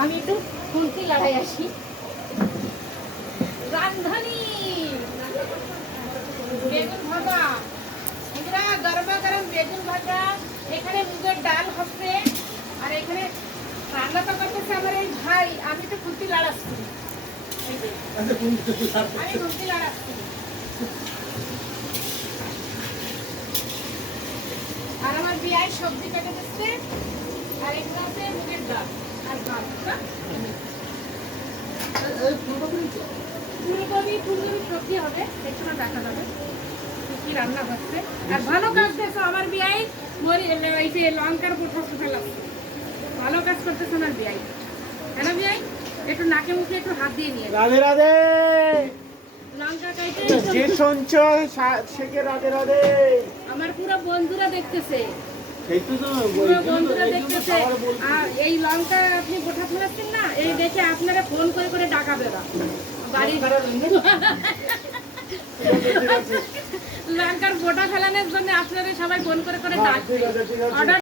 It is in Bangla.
আমি একটু খুন্তি লড়াই আসি। রান্ধনি বেগুন ভাজা, এগুলা গরমা গরম বেগুন ভাজা, এখানে মুগের ডাল হচ্ছে, আর এখানে রান্না তো করতেছে আমার এই ভাই। আমি তো খুন্তি লড়াচ্ছি, আমি খুন্তি লড়াচ্ছি। আর আমার বিয়ায় সবজি কেটে দিচ্ছে, আর এগুলো আছে মুগের ডাল আর ভাত। ফুলকপি সবজি হবে, এখানে দেখা যাবে কি রান্না হচ্ছে। আর ভালো কাজ দেখো আমার বিয়াই লঙ্কার বোঠা ফেলাচ্ছে, ভালো কাজ করতেছে আমার বিয়াই। কেন বিয়াই একটু নাকে মুখে একটু হাত দিয়ে নিয়ে রাধে রাধে। লঙ্কা কাইটে যে শুনছো সেকে রাধে রাধে। আমার পুরো বন্ধুরা দেখতেছে, সেই তো পুরো বন্ধুরা দেখতেছে। আর এই লঙ্কা আপনি বোঠা ফেলাচ্ছেন না, এই দেখে আপনারা ফোন করে করে ডাকাবে না বাড়ি। লঙ্কার বোটা ফেলানোর জন্য আপনারা সবাই ফোন করে করে ডাকবে। অর্ডার